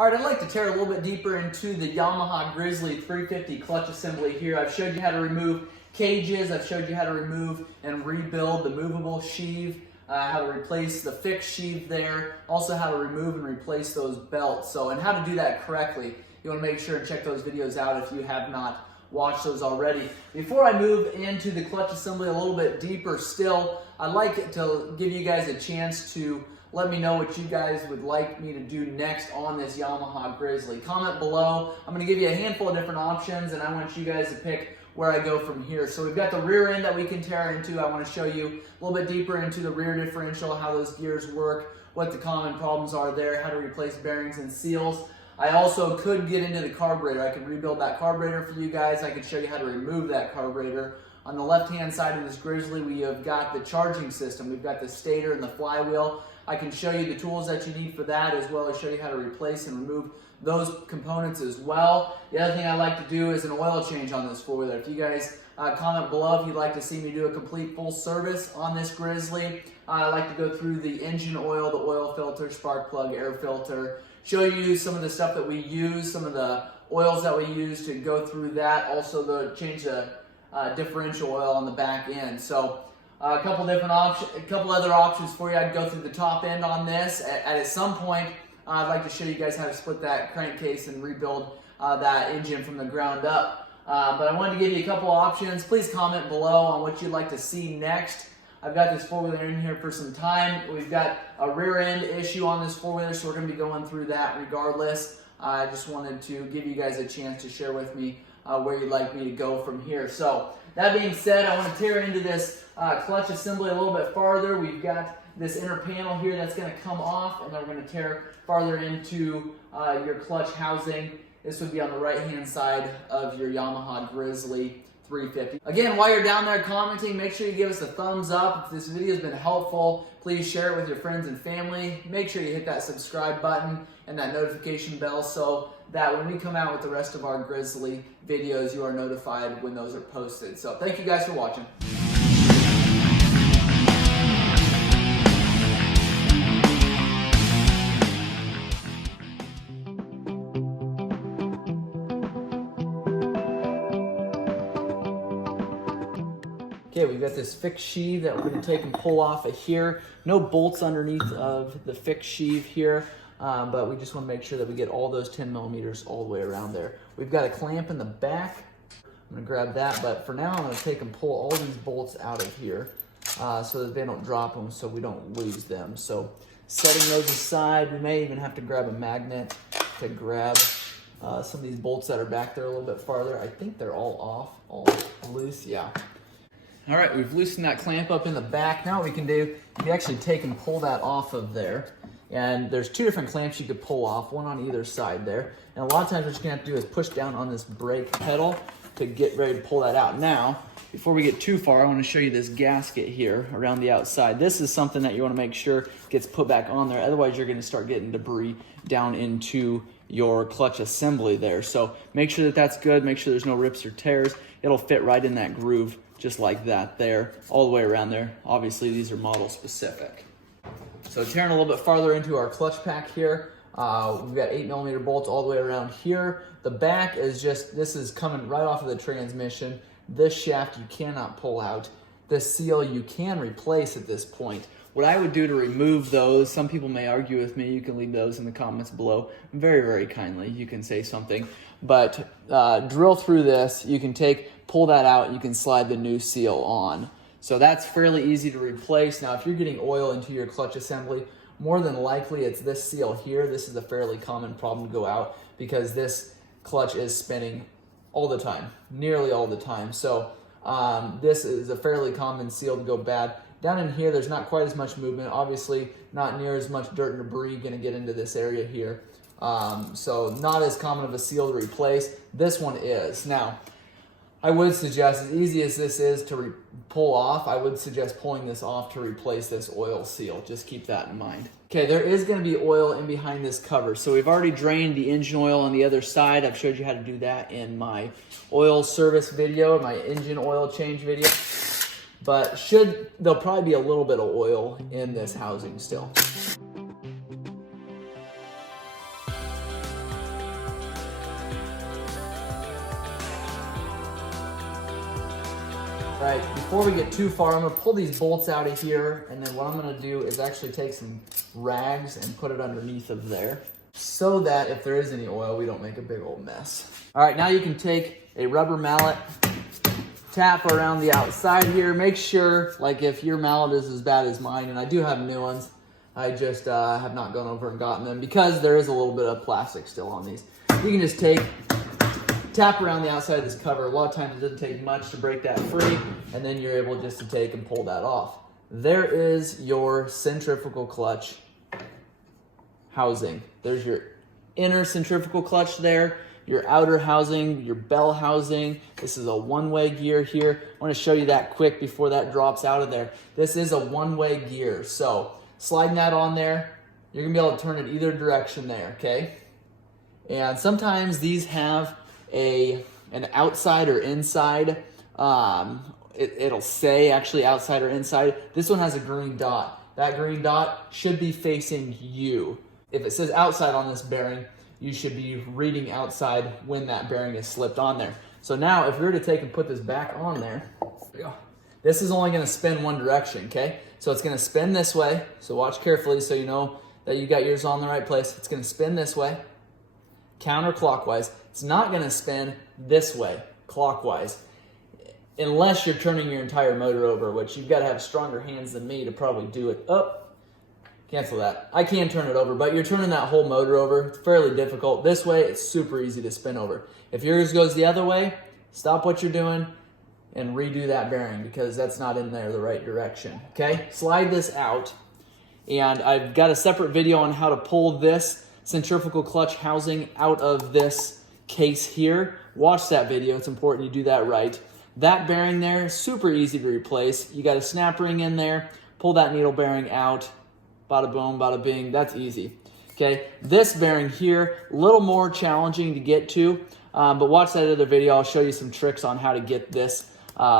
All right, I'd like to tear a little bit deeper into the Yamaha Grizzly 350 clutch assembly here. I've showed you how to remove cages. I've showed you how to remove and rebuild the movable sheave, how to replace the fixed sheave there, also how to remove and replace those belts. And how to do that correctly. You want to make sure and check those videos out if you have not watched those already. Before I move into the clutch assembly a little bit deeper still, I'd like to give you guys a chance to let me know what you guys would like me to do next on this Yamaha Grizzly. Comment below. I'm going to give you a handful of different options, and I want you guys to pick where I go from here. So we've got the rear end that we can tear into. I want to show you a little bit deeper into the rear differential, how those gears work, what the common problems are there, how to replace bearings and seals. I also could get into the carburetor. I could rebuild that carburetor for you guys. I could show you how to remove that carburetor. On the left-hand side of this Grizzly, we have got the charging system. We've got the stator and the flywheel. I can show you the tools that you need for that, as well as show you how to replace and remove those components as well. The other thing I like to do is an oil change on this four-wheeler. If you guys comment below if you'd like to see me do a complete full service on this Grizzly. I like to go through the engine oil, the oil filter, spark plug, air filter, show you some of the stuff that we use, some of the oils that we use to go through that. Also, change the differential oil on the back end. So a couple different options, a couple other options for you. I'd go through the top end on this. At some point, I'd like to show you guys how to split that crankcase and rebuild that engine from the ground up. But I wanted to give you a couple options. Please comment below on what you'd like to see next. I've got this four-wheeler in here for some time. We've got a rear end issue on this four-wheeler, so we're going to be going through that regardless. I just wanted to give you guys a chance to share with me where you'd like me to go from here. So that being said, I want to tear into this clutch assembly a little bit farther. We've got this inner panel here that's going to come off, and then we're going to tear farther into your clutch housing. This would be on the right-hand side of your Yamaha Grizzly 350. Again, while you're down there commenting, make sure you give us a thumbs up. If this video has been helpful, please share it with your friends and family. Make sure you hit that subscribe button and that notification bell so that when we come out with the rest of our Grizzly videos, you are notified when those are posted. So thank you guys for watching. Okay, we've got this fixed sheave that we're going to take and pull off of here. No bolts underneath of the fixed sheave here, but we just want to make sure that we get all those 10 millimeters all the way around there. We've got a clamp in the back. I'm going to grab that, but for now I'm going to take and pull all these bolts out of here so that they don't drop them, so we don't lose them. So setting those aside, we may even have to grab a magnet to grab some of these bolts that are back there a little bit farther. I think they're all off, all loose, yeah. All right, we've loosened that clamp up in the back. Now what we can do, you actually take and pull that off of there. And there's two different clamps you could pull off, one on either side there. And a lot of times what you're gonna have to do is push down on this brake pedal to get ready to pull that out. Now, before we get too far, I wanna show you this gasket here around the outside. This is something that you wanna make sure gets put back on there. Otherwise, you're gonna start getting debris down into your clutch assembly there. So make sure that that's good. Make sure there's no rips or tears. It'll fit right in that groove just like that there, all the way around there. Obviously, these are model specific. So tearing a little bit farther into our clutch pack here, we've got 8 millimeter bolts all the way around here. The back is just, this is coming right off of the transmission. This shaft you cannot pull out. This seal you can replace at this point. What I would do to remove those, some people may argue with me, you can leave those in the comments below. Very, very kindly, you can say something. But drill through this, you can pull that out, and you can slide the new seal on. So that's fairly easy to replace. Now, if you're getting oil into your clutch assembly, more than likely it's this seal here. This is a fairly common problem to go out because this clutch is spinning all the time, nearly all the time. So this is a fairly common seal to go bad. Down in here, there's not quite as much movement. Obviously, not near as much dirt and debris gonna get into this area here. So not as common of a seal to replace. This one is. Now, I would suggest, as easy as this is to pull off, I would suggest pulling this off to replace this oil seal. Just keep that in mind. Okay, there is going to be oil in behind this cover. So we've already drained the engine oil on the other side. I've showed you how to do that in my oil service video, my engine oil change video. But there'll probably be a little bit of oil in this housing still. All right, before we get too far, I'm gonna pull these bolts out of here, and then what I'm gonna do is actually take some rags and put it underneath of there, so that if there is any oil, we don't make a big old mess. All right, now you can take a rubber mallet, tap around the outside here. Make sure, like if your mallet is as bad as mine, and I do have new ones, I just have not gone over and gotten them because there is a little bit of plastic still on these. You can just tap around the outside of this cover. A lot of times it doesn't take much to break that free, and then you're able just to take and pull that off. There is your centrifugal clutch housing. There's your inner centrifugal clutch there, your outer housing, your bell housing. This is a one-way gear here. I want to show you that quick before that drops out of there. This is a one-way gear, so sliding that on there, you're gonna be able to turn it either direction there, okay? And sometimes these have an outside or inside. It'll say actually outside or inside. This one has a green dot. That green dot should be facing you. If it says outside on this bearing, you should be reading outside when that bearing is slipped on there. So now if we were to take and put this back on there, this is only gonna spin one direction, okay? So it's gonna spin this way, so watch carefully so you know that you got yours on the right place. It's gonna spin this way, counterclockwise. It's not gonna spin this way, clockwise, unless you're turning your entire motor over, which you've gotta have stronger hands than me to probably do it. Cancel that. I can turn it over, but you're turning that whole motor over. It's fairly difficult. This way, it's super easy to spin over. If yours goes the other way, stop what you're doing and redo that bearing because that's not in there the right direction, okay? Slide this out, and I've got a separate video on how to pull this centrifugal clutch housing out of this case here. Watch that video. It's important you do that right. That bearing there, super easy to replace. You got a snap ring in there. Pull that needle bearing out. Bada boom, bada bing. That's easy. Okay, this bearing here, a little more challenging to get to, but watch that other video. I'll show you some tricks on how to get this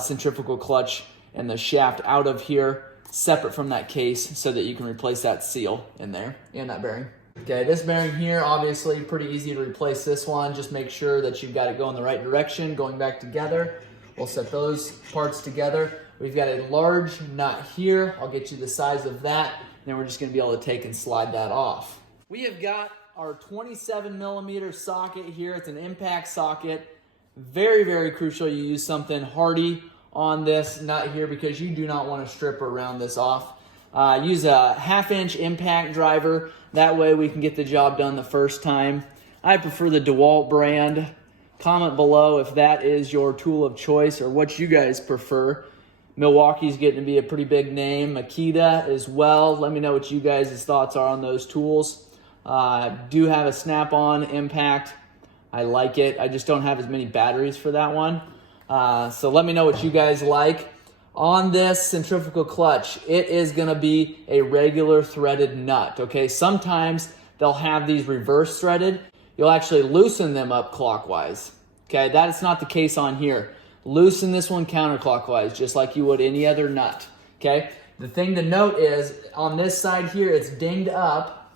centrifugal clutch and the shaft out of here, separate from that case, so that you can replace that seal in there and that bearing. Okay, this bearing here, obviously pretty easy to replace this one. Just make sure that you've got it going the right direction, going back together. We'll set those parts together. We've got a large nut here. I'll get you the size of that. Then we're just gonna be able to take and slide that off. We have got our 27mm socket here. It's an impact socket. Very, very crucial you use something hardy on this nut here because you do not want to strip or round this off. Use a 1/2-inch impact driver. That way we can get the job done the first time. I prefer the DeWalt brand. Comment below if that is your tool of choice or what you guys prefer. Milwaukee's getting to be a pretty big name. Makita as well. Let me know what you guys' thoughts are on those tools. Do have a snap-on impact. I like it. I just don't have as many batteries for that one. So let me know what you guys like. On this centrifugal clutch, it is going to be a regular threaded nut. Okay, sometimes they'll have these reverse threaded. You'll actually loosen them up clockwise. Okay, that is not the case on here. Loosen this one counterclockwise, just like you would any other nut, okay? The thing to note is, on this side here, it's dinged up,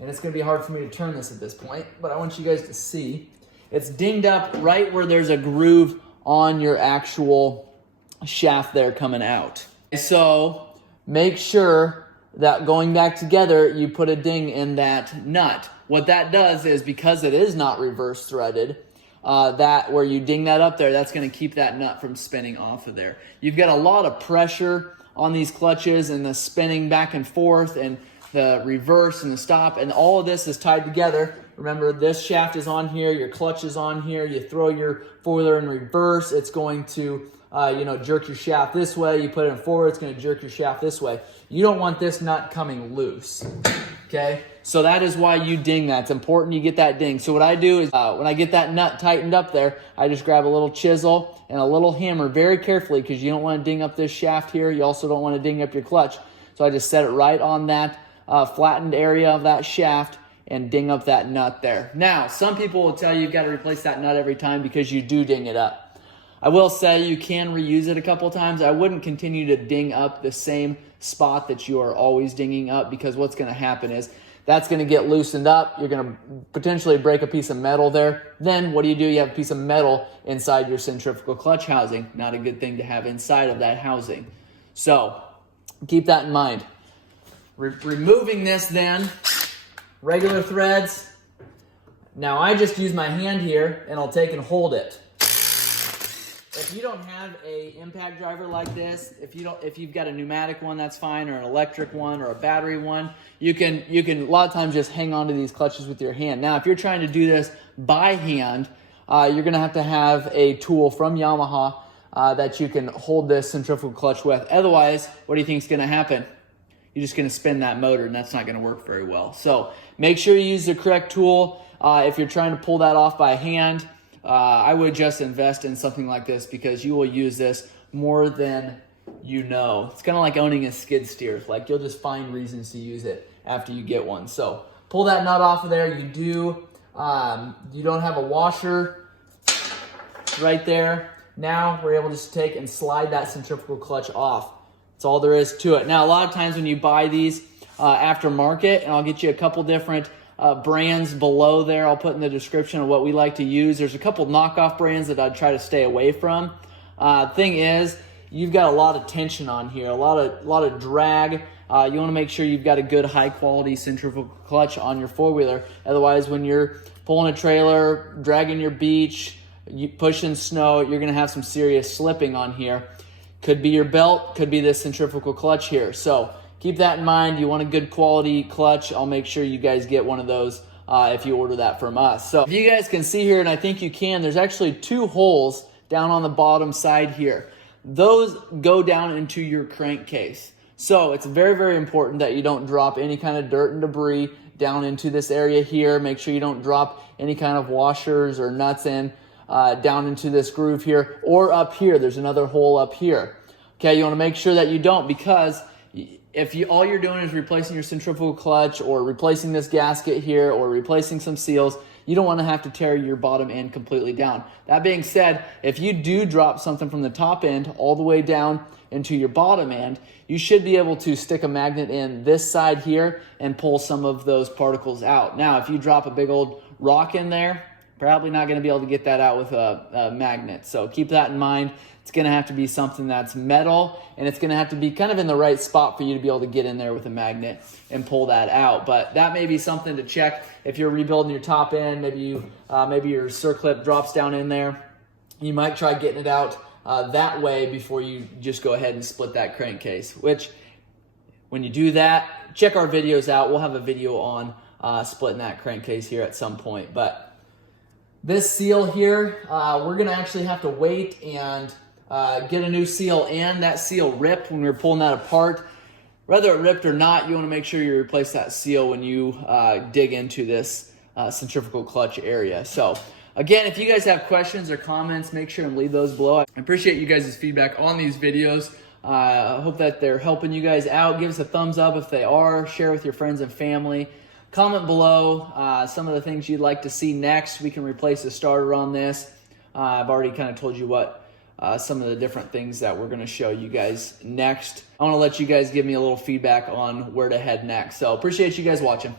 and it's gonna be hard for me to turn this at this point, but I want you guys to see. It's dinged up right where there's a groove on your actual shaft there coming out. So, make sure that going back together, you put a ding in that nut. What that does is, because it is not reverse threaded, that where you ding that up there, that's going to keep that nut from spinning off of there. You've got a lot of pressure on these clutches and the spinning back and forth and the reverse and the stop, and all of this is tied together. Remember, this shaft is on here, your clutch is on here. You throw your four-wheeler in reverse, it's going to jerk your shaft this way. You put it in forward, it's going to jerk your shaft this way. You don't want this nut coming loose, okay? So that is why you ding that. It's important you get that ding. So what I do is when I get that nut tightened up there, I just grab a little chisel and a little hammer very carefully because you don't want to ding up this shaft here. You also don't want to ding up your clutch. So I just set it right on that flattened area of that shaft and ding up that nut there. Now, some people will tell you you've got to replace that nut every time because you do ding it up. I will say you can reuse it a couple times. I wouldn't continue to ding up the same spot that you are always dinging up because what's going to happen is That's going to get loosened up. You're going to potentially break a piece of metal there. Then what do? You have a piece of metal inside your centrifugal clutch housing. Not a good thing to have inside of that housing. So keep that in mind. Removing this then, regular threads. Now I just use my hand here and I'll take and hold it. If you don't have a impact driver like this, if you've got a pneumatic one, that's fine, or an electric one, or a battery one, you can a lot of times just hang on to these clutches with your hand. Now, if you're trying to do this by hand, you're going to have a tool from Yamaha that you can hold this centrifugal clutch with. Otherwise, what do you think is going to happen? You're just going to spin that motor, and that's not going to work very well. So make sure you use the correct tool. If you're trying to pull that off by hand, I would just invest in something like this because you will use this more than you know. It's kind of like owning a skid steer. Like, you'll just find reasons to use it after you get one. So pull that nut off of there. You don't have a washer right there. Now we're able to just take and slide that centrifugal clutch off. That's all there is to it. Now, a lot of times when you buy these aftermarket, and I'll get you a couple different brands below there. I'll put in the description of what we like to use. There's a couple knockoff brands that I'd try to stay away from. Thing is, you've got a lot of tension on here, a lot of drag. You want to make sure you've got a good high quality centrifugal clutch on your four-wheeler. Otherwise, when you're pulling a trailer, dragging your beach, pushing snow, you're going to have some serious slipping on here. Could be your belt, could be this centrifugal clutch here. So keep that in mind. You want a good quality clutch. I'll make sure you guys get one of those if you order that from us. So if you guys can see here, and I think you can, there's actually 2 holes down on the bottom side here. Those go down into your crankcase. So it's very, very important that you don't drop any kind of dirt and debris down into this area here. Make sure you don't drop any kind of washers or nuts in down into this groove here, or up here. There's another hole up here. Okay, you want to make sure that you don't, because if all you're doing is replacing your centrifugal clutch or replacing this gasket here or replacing some seals, you don't want to have to tear your bottom end completely down. That being said, if you do drop something from the top end all the way down into your bottom end, you should be able to stick a magnet in this side here and pull some of those particles out. Now, if you drop a big old rock in there, probably not going to be able to get that out with a magnet. So keep that in mind. It's going to have to be something that's metal, and it's going to have to be kind of in the right spot for you to be able to get in there with a magnet and pull that out. But that may be something to check if you're rebuilding your top end. Maybe your circlip drops down in there. You might try getting it out that way before you just go ahead and split that crankcase. Which, when you do that, check our videos out. We'll have a video on splitting that crankcase here at some point. But this seal here, we're going to actually have to wait and get a new seal in. That seal ripped when we were pulling that apart. Whether it ripped or not, you want to make sure you replace that seal when you dig into this centrifugal clutch area. So again, if you guys have questions or comments, make sure and leave those below. I appreciate you guys' feedback on these videos. I hope that they're helping you guys out. Give us a thumbs up if they are. Share with your friends and family. Comment below some of the things you'd like to see next. We can replace the starter on this. I've already kind of told you what some of the different things that we're going to show you guys next. I want to let you guys give me a little feedback on where to head next. So appreciate you guys watching.